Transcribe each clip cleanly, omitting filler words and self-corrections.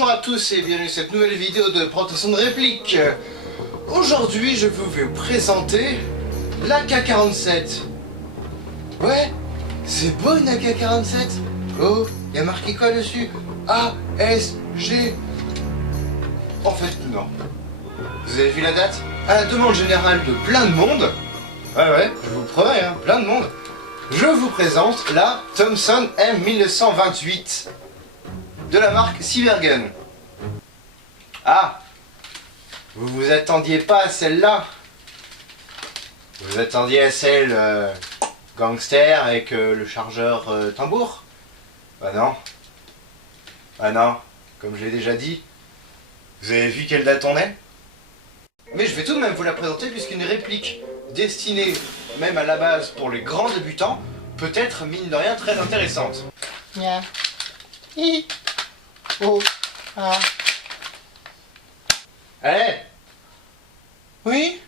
Bonjour à tous et bienvenue à cette nouvelle vidéo de Protection de réplique. Aujourd'hui je vais vous présenter l'AK-47. Ouais, c'est beau une AK-47. Oh, il y a marqué quoi dessus? A-S-G. En fait non. Vous avez vu la date? À la demande générale de plein de monde, ouais, je vous promets, hein, plein de monde, je vous présente la Thompson M1928 de la marque Cybergun. Ah, vous vous attendiez pas à celle-là? Vous attendiez à celle gangster avec le chargeur tambour? Bah non. Bah non, comme je l'ai déjà dit. Vous avez vu quelle date on est? Mais je vais tout de même vous la présenter puisqu'une réplique destinée même à la base pour les grands débutants peut être mine de rien très intéressante. Nya. I. O. A. Eh! Oui?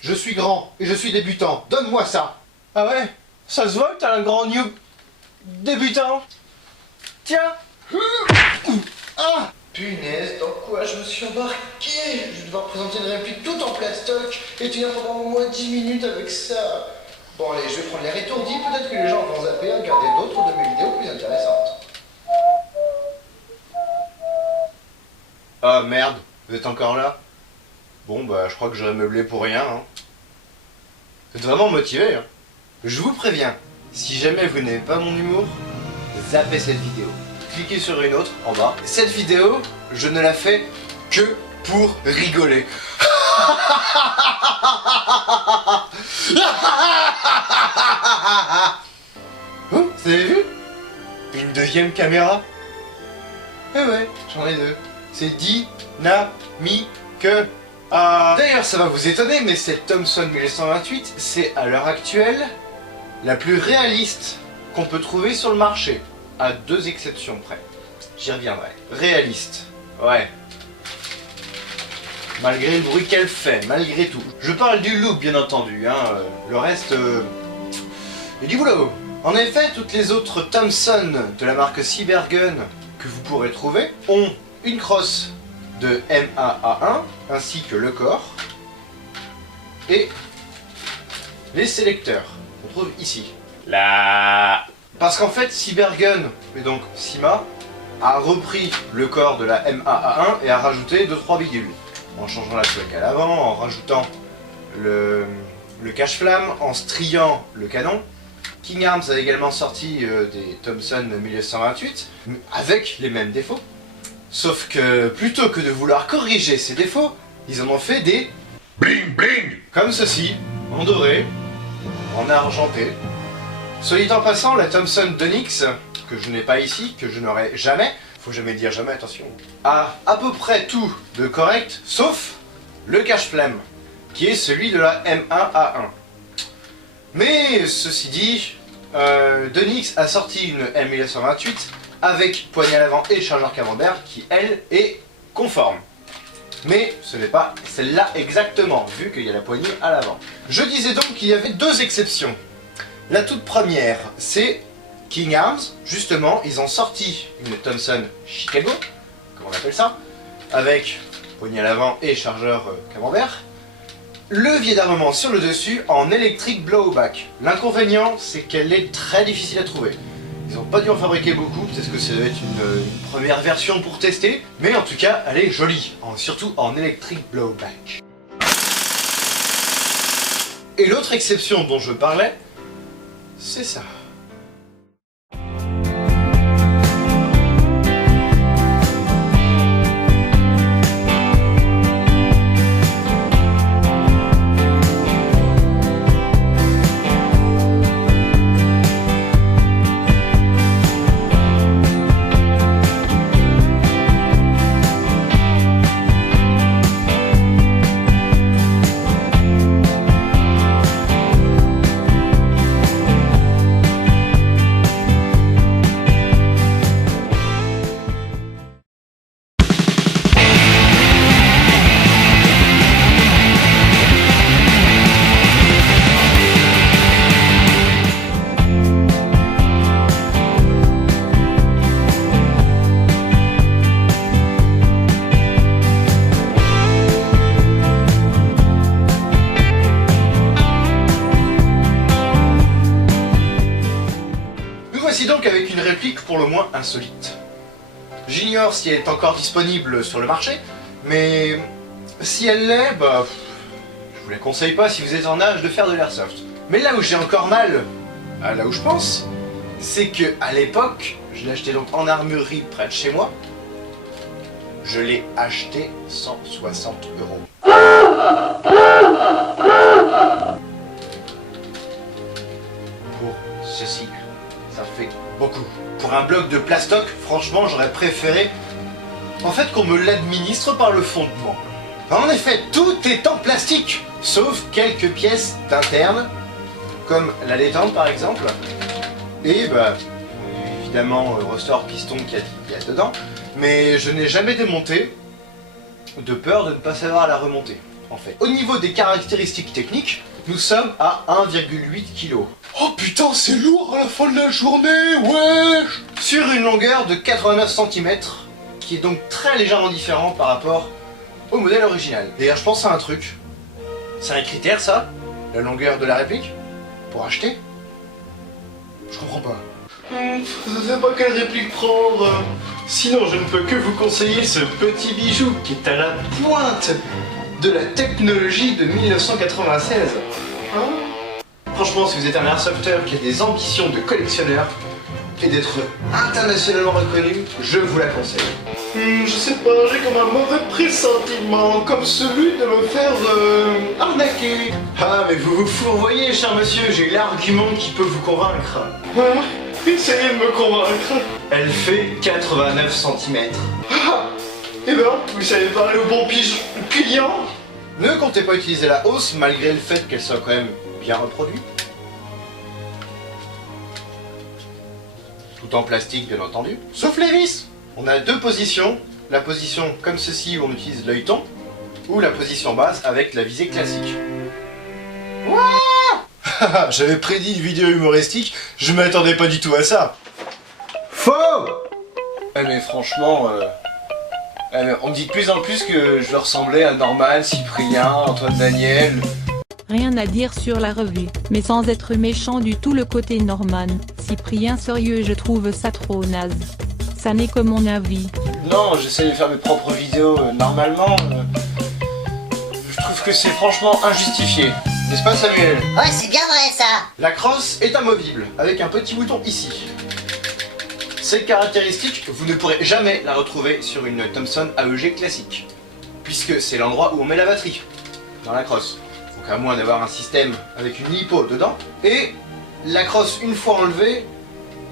Je suis grand et je suis débutant. Donne-moi ça! Ah ouais? Ça se voit que t'as un grand noob débutant? Tiens! Ah! Punaise, dans quoi je me suis embarqué? Je vais devoir présenter une réplique tout en plastoc et tenir pendant au moins 10 minutes avec ça. Bon allez, je vais prendre l'air étourdi, peut-être que les gens vont zapper à regarder d'autres de mes vidéos plus intéressantes. Ah merde, vous êtes encore là? Bon bah je crois que j'aurais meublé pour rien. Hein. Vous êtes vraiment motivé. Hein. Je vous préviens, si jamais vous n'aimez pas mon humour, zappez cette vidéo. Cliquez sur une autre en bas. Cette vidéo, je ne la fais que pour rigoler. Oh, vous avez vu? Une deuxième caméra? Eh ouais, j'en ai deux. C'est dynamique. D'ailleurs, ça va vous étonner, mais cette Thompson 1928, c'est à l'heure actuelle la plus réaliste qu'on peut trouver sur le marché. À deux exceptions près. J'y reviendrai. Réaliste. Ouais. Malgré le bruit qu'elle fait, malgré tout. Je parle du look, bien entendu. Hein. Le reste... Et du boulot. En effet, toutes les autres Thompson de la marque Cybergun que vous pourrez trouver ont une crosse de MAA1 ainsi que le corps et les sélecteurs qu'on trouve ici. Là. Parce qu'en fait, Cybergun, et donc Cyma, a repris le corps de la MAA1 et a rajouté 2-3 bidules. En changeant la plaque à l'avant, en rajoutant le cache-flamme, en striant le canon. King Arms a également sorti des Thompson 1928, avec les mêmes défauts. Sauf que, plutôt que de vouloir corriger ces défauts, ils en ont fait des bling bling, comme ceci, en doré, en argenté. Soit dit en passant, la Thompson d'Onyx, que je n'ai pas ici, que je n'aurai jamais, faut jamais dire jamais, attention, a à peu près tout de correct, sauf le cache-flamme, qui est celui de la M1A1. Mais, ceci dit, d'Onyx a sorti une M1928 avec poignée à l'avant et chargeur camembert qui, elle, est conforme. Mais ce n'est pas celle-là exactement, vu qu'il y a la poignée à l'avant. Je disais donc qu'il y avait deux exceptions. La toute première, c'est King Arms. Justement, ils ont sorti une Thompson Chicago, comme on appelle ça, avec poignée à l'avant et chargeur camembert. Levier d'armement sur le dessus en électrique blowback. L'inconvénient, c'est qu'elle est très difficile à trouver. Ils n'ont pas dû en fabriquer beaucoup, peut-être que ça doit être une première version pour tester, mais en tout cas, elle est jolie, surtout en électrique blowback. Et l'autre exception dont je parlais, c'est ça. voici donc avec une réplique pour le moins insolite. J'ignore si elle est encore disponible sur le marché, mais si elle l'est, bah, je vous la conseille pas si vous êtes en âge de faire de l'airsoft. Mais là où j'ai encore mal, là où je pense, c'est que à l'époque, je l'ai acheté donc en armurerie près de chez moi, je l'ai acheté 160 €. Pour ceci, ça fait beaucoup. Pour un bloc de plastoc, franchement, j'aurais préféré en fait qu'on me l'administre par le fondement. En effet, tout est en plastique, sauf quelques pièces d'interne, comme la détente par exemple, et bah évidemment ressort piston qu'il y a dedans, mais je n'ai jamais démonté, de peur de ne pas savoir la remonter, en fait. Au niveau des caractéristiques techniques, nous sommes à 1,8 kg. Oh putain, c'est lourd à la fin de la journée, wesh! Sur une longueur de 89 cm, qui est donc très légèrement différent par rapport au modèle original. D'ailleurs, je pense à un truc. C'est un critère, ça? La longueur de la réplique? Pour acheter? Je comprends pas. Je sais pas quelle réplique prendre. Sinon, je ne peux que vous conseiller ce petit bijou qui est à la pointe de la technologie de 1996. Franchement, si vous êtes un airsofter qui a des ambitions de collectionneur et d'être internationalement reconnu, je vous la conseille. Je sais pas, j'ai comme un mauvais pressentiment, comme celui de me faire arnaquer. Ah, mais vous vous fourvoyez, cher monsieur, j'ai l'argument qui peut vous convaincre. Essayez de me convaincre. Elle fait 89 cm. Ah, eh ben, vous savez parler au bon client. Ne comptez pas utiliser la hausse, malgré le fait qu'elle soit quand même bien reproduite. Tout en plastique, bien entendu. Sauf les vis. On a deux positions. La position comme ceci, où on utilise l'œilleton, ou la position basse avec la visée classique. J'avais prédit une vidéo humoristique, je m'attendais pas du tout à ça. Faux! Mais franchement, on me dit de plus en plus que je ressemblais à Norman, Cyprien, Antoine Daniel. Rien à dire sur la revue, mais sans être méchant du tout, le côté Norman, Cyprien sérieux, je trouve ça trop naze. Ça n'est que mon avis. Non, j'essaie de faire mes propres vidéos normalement. Je trouve que c'est franchement injustifié. N'est-ce pas, Samuel? Ouais, c'est bien vrai ça. La crosse est amovible, avec un petit bouton ici. Cette caractéristique, vous ne pourrez jamais la retrouver sur une Thompson AEG classique, puisque c'est l'endroit où on met la batterie, dans la crosse. Donc à moins d'avoir un système avec une lipo dedans, et la crosse, une fois enlevée,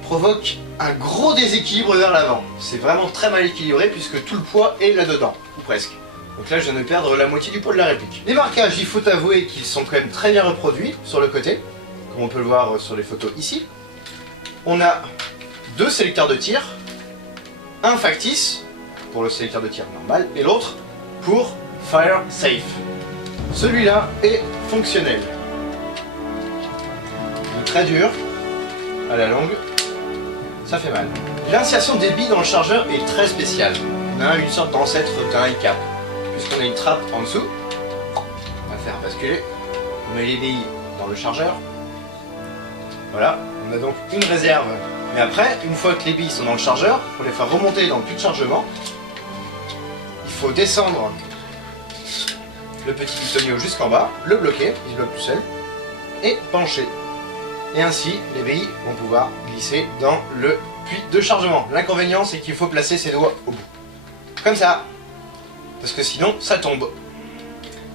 provoque un gros déséquilibre vers l'avant. C'est vraiment très mal équilibré, puisque tout le poids est là-dedans, ou presque. Donc là, je viens de perdre la moitié du poids de la réplique. Les marquages, il faut avouer qu'ils sont quand même très bien reproduits sur le côté, comme on peut le voir sur les photos ici. On a deux sélecteurs de tir, un factice pour le sélecteur de tir normal et l'autre pour Fire Safe. Celui-là est fonctionnel. Il est très dur, à la longue, ça fait mal. L'insertion des billes dans le chargeur est très spéciale. On a une sorte d'ancêtre d'un ICAP. Puisqu'on a une trappe en dessous, on va faire basculer, on met les billes dans le chargeur, voilà, on a donc une réserve. Mais après, une fois que les billes sont dans le chargeur, pour les faire remonter dans le puits de chargement, il faut descendre le petit pitonio jusqu'en bas, le bloquer, il se bloque tout seul, et pencher. Et ainsi, les billes vont pouvoir glisser dans le puits de chargement. L'inconvénient, c'est qu'il faut placer ses doigts au bout. Comme ça. Parce que sinon, ça tombe.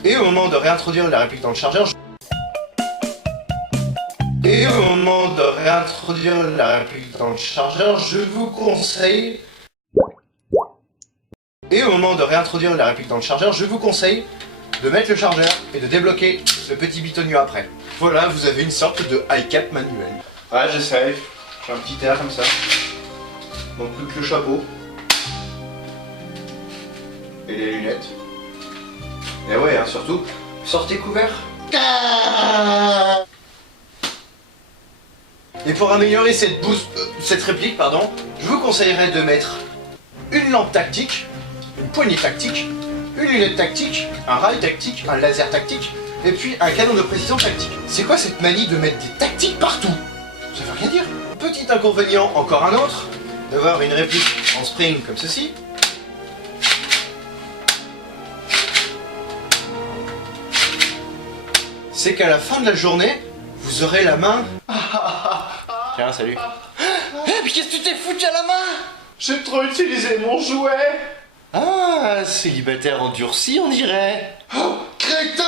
Et au moment de réintroduire la réplique dans le chargeur, je vous conseille... de mettre le chargeur et de débloquer le petit bitonio après. Voilà, vous avez une sorte de ICAP manuel. Ouais, j'essaye. J'ai un petit air comme ça. Donc plus que le chapeau. Et les lunettes. Et ouais, hein, surtout, sortez couverts. Et pour améliorer cette réplique, je vous conseillerais de mettre une lampe tactique, une poignée tactique, une lunette tactique, un rail tactique, un laser tactique, et puis un canon de précision tactique. C'est quoi cette manie de mettre des tactiques partout? Ça veut rien dire. Petit petit inconvénient, encore un autre, d'avoir une réplique en spring comme ceci. C'est qu'à la fin de la journée, vous aurez la main... Tiens, salut. Eh, mais qu'est-ce que tu t'es foutu à la main? J'ai trop utilisé mon jouet. Ah, célibataire endurci, on dirait. Oh, crétin!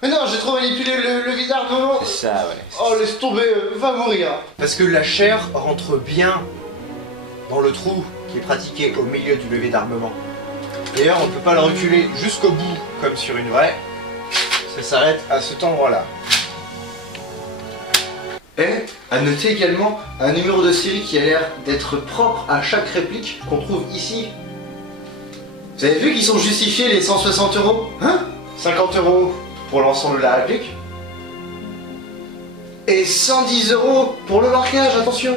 Mais non, j'ai trop manipulé le vide-armement. C'est ça, ouais. Oh, laisse tomber, va mourir. Parce que la chair rentre bien dans le trou qui est pratiqué au milieu du levier d'armement. D'ailleurs, on ne peut pas le reculer jusqu'au bout, comme sur une vraie. Ça s'arrête à cet endroit-là. Et à noter également un numéro de série qui a l'air d'être propre à chaque réplique qu'on trouve ici. Vous avez vu qu'ils sont justifiés les 160 €? Hein? 50 € pour l'ensemble de la réplique. Et 110 € pour le marquage, attention!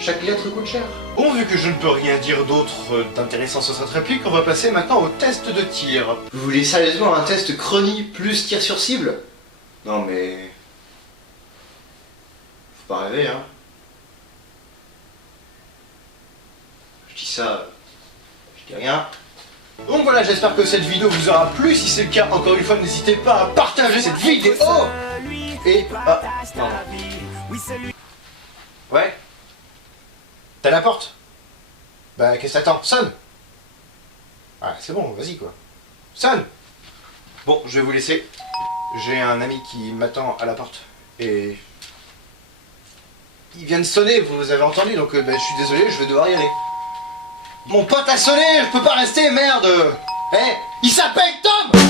Chaque lettre coûte cher. Bon, vu que je ne peux rien dire d'autre d'intéressant sur cette réplique, on va passer maintenant au test de tir. Vous voulez sérieusement un test chronie plus tir sur cible? Non mais... Faut pas rêver, hein. Je dis ça... Je dis rien. Donc voilà, j'espère que cette vidéo vous aura plu. Si c'est le cas, encore une fois, n'hésitez pas à partager cette vidéo. Et... Ah, pardon. Ouais. T'as la porte? Bah qu'est-ce que t'attends? Sonne! Ah c'est bon, vas-y quoi. Sonne! Bon, je vais vous laisser. J'ai un ami qui m'attend à la porte. Et... il vient de sonner, vous avez entendu, donc bah, je suis désolé, je vais devoir y aller. Mon pote a sonné, je peux pas rester, merde! Eh, il s'appelle Tom!